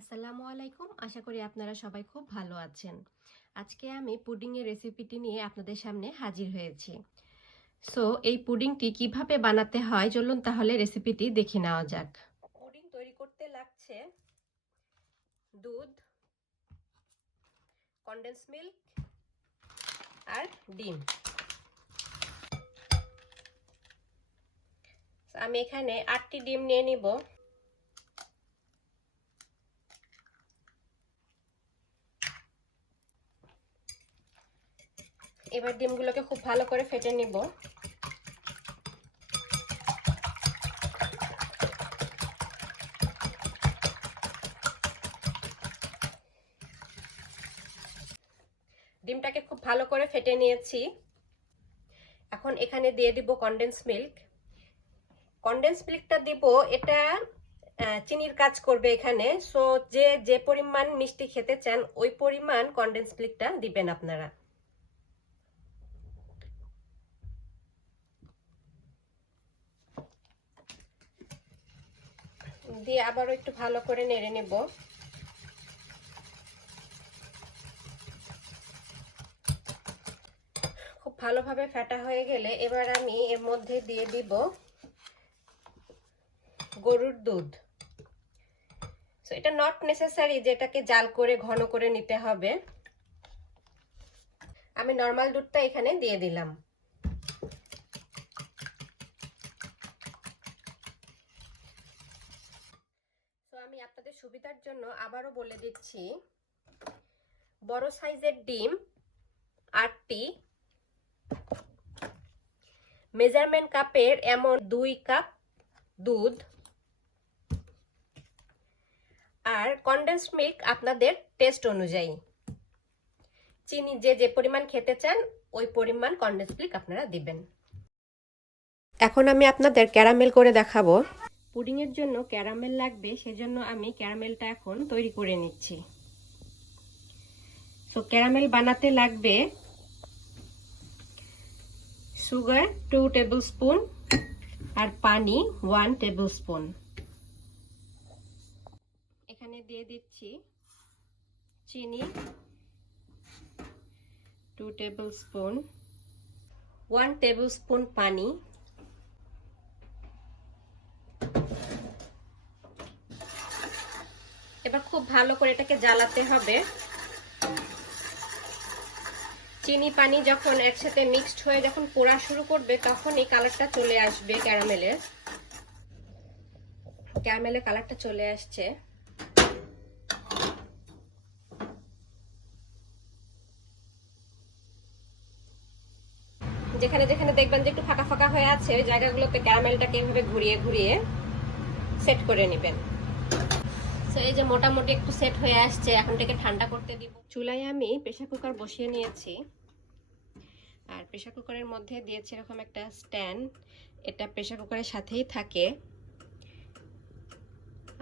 আসসালামু আলাইকুম। আশা করি আপনারা সবাই খুব ভালো আছেন। আজকে আমি পুডিংয়ের রেসিপিটি নিয়ে আপনাদের সামনে হাজির হয়েছি। সো এই পুডিংটি কিভাবে বানাতে হয় চলুন তাহলে রেসিপিটি দেখে নেওয়া যাক। পুডিং তৈরি করতে লাগছে দুধ, কনডেন্স মিল্ক আর ডিম। আমি এখানে 8টি ডিম নিয়ে নিব। এবার ডিমগুলোকে খুব ভালো করে ফেটে নিব। ডিমটাকে খুব ভালো করে ফেটে নিয়েছি। এখন এখানে দিয়ে দিব কনডেন্স মিল্ক। কনডেন্স মিল্কটা দিব, এটা চিনির কাজ করবে এখানে। সো যে পরিমাণ মিষ্টি খেতে চান ওই পরিমাণ কনডেন্স মিল্কটা দিবেন আপনারা। দিয়ে আবারও একটু ভালো করে নেড়ে নেব। খুব ভালোভাবে ফেটা হয়ে গেলে এবার আমি এর মধ্যে দিয়ে দিব গরুর দুধ। সো এটা নট নেসেসারি যে এটাকে জাল করে ঘন করে নিতে হবে। আমি নরমাল দুধটা এখানে দিয়ে দিলাম। তো আমি আপনাদের সুবিধার জন্য আবারও বলে দিচ্ছি, বড় সাইজের ডিম 8টি, মেজারমেন্ট কাপের এমন 2 কাপ দুধ, আর কনডেন্স মিল্ক আপনাদের টেস্ট অনুযায়ী। চিনি যে পরিমাণ খেতে চান ওই পরিমাণ কনডেন্স মিল্ক আপনারা দিবেন। এখন আমি আপনাদের ক্যারামেল করে দেখাবো। পুডিং এর জন্য ক্যারামেল লাগবে, সেজন্য আমি ক্যারামেলটা এখন তৈরি করে নিচ্ছি। সো ক্যারামেল বানাতে লাগবে সুগার 2 টেবিল স্পুন আর পানি 1 টেবিল স্পুন। এখানে দিয়ে দিচ্ছি চিনি 2 টেবিল স্পুন, 1 টেবিল স্পুন পানি, এবার খুব ভালো করে এটাকে জ্বালাতে হবে। চিনি পানি যখন একসাথে মিক্সড হয়ে যখন পোড়া শুরু করবে তখন এই কালারটা চলে আসবে। ক্যারামেলের কালারটা চলে আসছে। যেখানে যেখানে দেখবেন যে একটু ফাঁকা ফাঁকা হয়ে আছে ওই জায়গাগুলোতে ক্যারামেলটাকে এইভাবে ঘুরিয়ে ঘুরিয়ে সেট করে নেবেন। সো এই যে মোটামুটি একটু সেট হয়ে আসছে, এখন এটাকে ঠান্ডা করতে দিব। চুলায় আমি প্রেসার কুকার বসিয়ে নিয়েছি, আর প্রেসার কুকারের মধ্যে দিয়েছি এরকম একটা স্ট্যান্ড। এটা প্রেসার কুকারের সাথেই থাকে,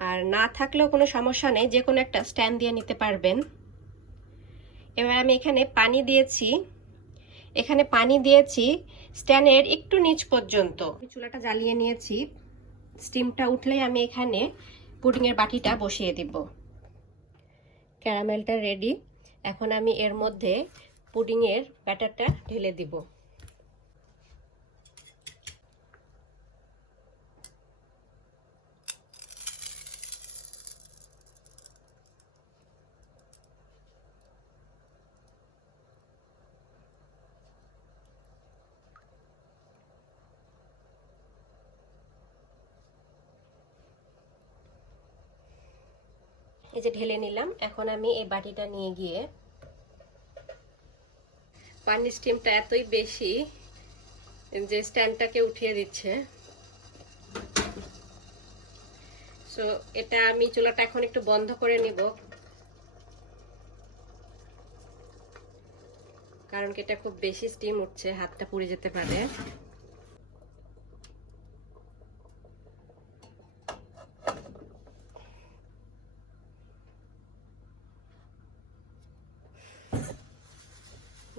আর না থাকলেও কোনো সমস্যা নেই, যে কোনো একটা স্ট্যান্ড দিয়ে নিতে পারবেন। এবার আমি এখানে পানি দিয়েছি স্ট্যান্ডের একটু নিচ পর্যন্ত। চুলাটা জ্বালিয়ে নিয়েছি, স্টিমটা উঠলেই আমি এখানে পুডিংয়ের বাটিটা বসিয়ে দিব। ক্যারামেলটা রেডি। এখন আমি এর মধ্যে পুডিংয়ের ব্যাটারটা ঢেলে দিব। এই যে ঢেলে নিলাম। এখন আমি এই বাটিটা নিয়ে গিয়ে, পানির স্টিমটা এতই বেশি যে স্ট্যান্ডটাকে উঠিয়ে দিচ্ছে। সো এটা আমি চুলাটা এখন একটু বন্ধ করে নিব, কারণ কি এটা খুব বেশি স্টিম উঠছে, হাতটা পুড়ে যেতে পারে।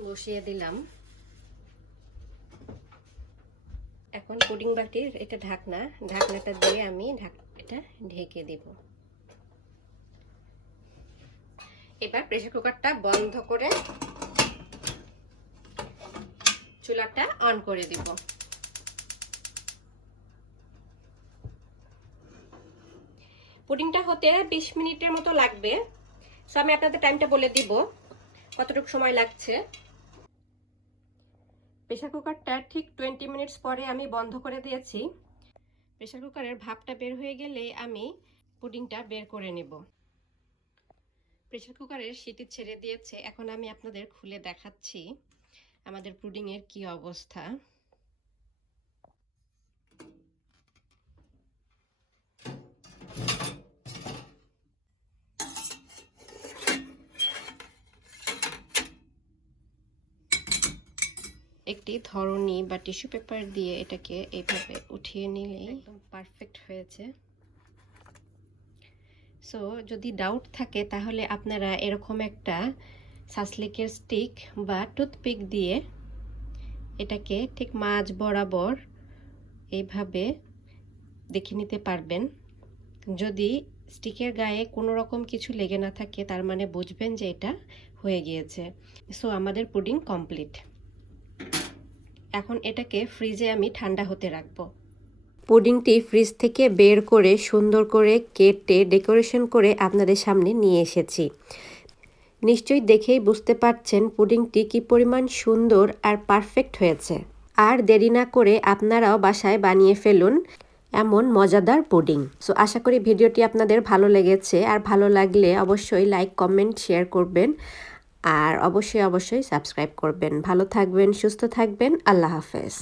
বসিয়ে দিলাম। এখন পুডিং বাটির এটা ঢাকনাটা দিয়ে আমি এটা ঢেকে দেব। এবার প্রেসার কুকারটা বন্ধ করে চুলাটা অন করে দিব। পুডিংটা হতে 20 মিনিটের মতো লাগবে। সো আমি আপনাদের টাইমটা বলে দিব কতটুকু সময় লাগছে। প্রেসার কুকারটা ঠিক 20 মিনিটস পরে আমি বন্ধ করে দিয়েছি। প্রেসার কুকারের ভাপটা বের হয়ে গেলে আমি পুডিংটা বের করে নেব। প্রেসার কুকারের সিটি ছেড়ে দিয়েছে, এখন আমি আপনাদের খুলে দেখাচ্ছি আমাদের পুডিংয়ের কি অবস্থা। একটি ধরনী বা টিস্যু পেপার দিয়ে এটাকে এইভাবে উঠিয়ে নিলেই একদম পারফেক্ট হয়েছে। সো যদি ডাউট থাকে তাহলে আপনারা এরকম একটা সাসলিকের স্টিক বা টুথপিক দিয়ে এটাকে ঠিক মাঝ বরাবর এইভাবে দেখে নিতে পারবেন। যদি স্টিকের গায়ে কোনো রকম কিছু লেগে না থাকে তার মানে বুঝবেন যে এটা হয়ে গিয়েছে। সো আমাদের পুডিং কমপ্লিট। এখন এটাকে ফ্রিজে আমি ঠান্ডা হতে রাখবো। পুডিংটি ফ্রিজ থেকে বের করে সুন্দর করে কেটে ডেকোরেশন করে আপনাদের সামনে নিয়ে এসেছি। নিশ্চয়ই দেখেই বুঝতে পারছেন পুডিংটি কি পরিমাণ সুন্দর আর পারফেক্ট হয়েছে। আর দেরি না করে আপনারাও বাসায় বানিয়ে ফেলুন এমন মজাদার পুডিং। সো আশা করি ভিডিওটি আপনাদের ভালো লেগেছে, আর ভালো লাগলে অবশ্যই লাইক, কমেন্ট, শেয়ার করবেন, আর অবশ্যই সাবস্ক্রাইব করবেন। ভালো থাকবেন, সুস্থ থাকবেন। আল্লাহ হাফেজ।